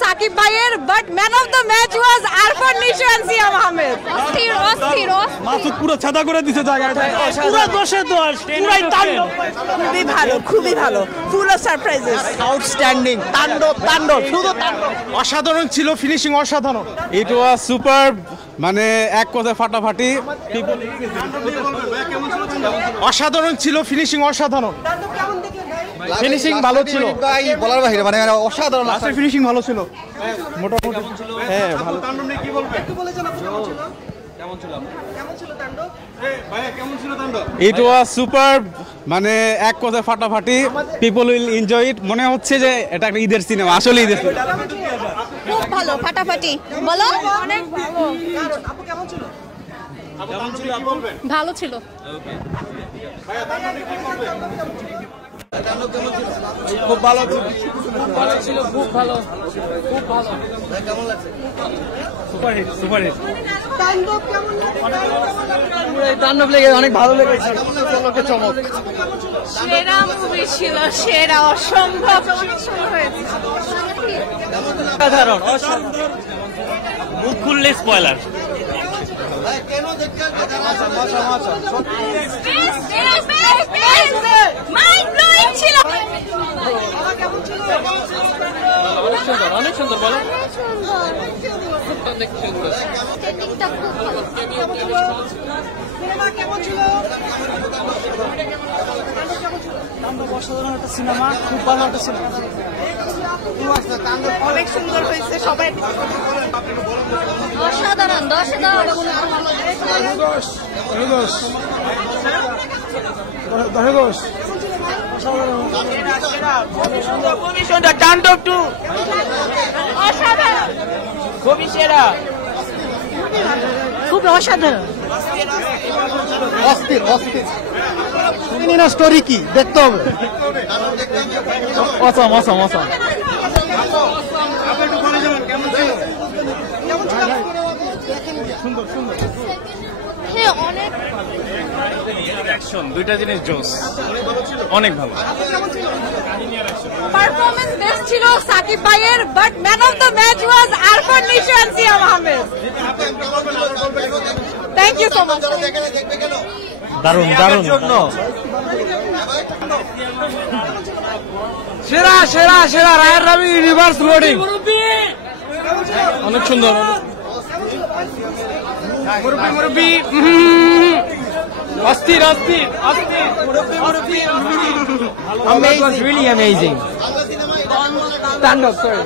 সাকিব ভাইয়ের, but man of the match was Arfan Nisho and Siam Ahmed. অস্থির অস্থির মাসুদ পুরো ছাদা করে দিছে জায়গাটা, পুরো 10 এ 10, পুরাই তাণ্ডব। খুবই ভালো, খুবই ভালো, ফুল অফ সারপ্রাইজেস, আউটস্ট্যান্ডিং, তাণ্ডব তাণ্ডব, শুধু তাণ্ডব। অসাধারণ ছিল, ফিনিশিং অসাধারণ। ইট ওয়াজ সুপার, মানে এক কথায় ফাটাফাটি। অসাধারণ ছিল, ফিনিশিং অসাধারণ। ফিনিশিং ভালো ছিল, ভাই বলার বাইরে, মানে অসাধারণ। লাস্টের ফিনিশিং ভালো ছিল মোটামুটি। হ্যাঁ ভালো। তাণ্ডব নিয়ে কি বলবেন? ইট ওয়াজ সুপার, মানে এক কথায় ফাটাফাটি। People will enjoy it. মনে হচ্ছে যে এটা একটা ঈদের সিনেমা, আসলে ঈদের সিনেমা। খুব ভালো, ফাটাফাটি। বলো অনেক ভালো। আপু কেমন ছিল? ভালো ছিল। খুব ভালো ছিল, খুব ভালো, খুব ভালো। Superhit superhit. তাণ্ডব কেমন লাগে? তাণ্ডব লেগে অনেক ভালো লেগেছে, চমক। সেরা মুভি ছিল, সেরা, অসম্ভব সুন্দর হয়েছে। অসাধারণ, মুখ খুললে স্পয়লার। মাইন্ড ব্লোয়িং ছিল। অনেক সুন্দর, বলো। সেটিংটা খুব ভালো। সিনেমা কেমন ছিল? অসাধারণ একটা সিনেমা, খুব ভালো একটা সিনেমা। অনেক সুন্দর হয়েছে, সবাই অসাধারণ, 10 দাও। খুবই সুন্দর, তাণ্ডব 2 অসাধারণ, খুবই সেরা। খুব অসাধারণ। অস্থির অস্থির। না স্টোরি কি দেখতে হবে। অসম অসম অসম। হ্যাঁ অনেক। অ্যাকশন, দুইটা জিনিস জোস, অনেক ভালো। পারফরম্যান্স বেস্ট ছিল সাকিব ভাইয়ের, but man of the match was Arfan Nisho and Siam Ahmed. Thank you so much. দারুণ দারুণ। সেরা সেরা সেরা, রায়ের রাবি রিভার্স লোডিং। অনেক সুন্দর। মুরব্বি অস্থির অস্থির অস্থির। Amazing, really amazing. Stand up, sorry.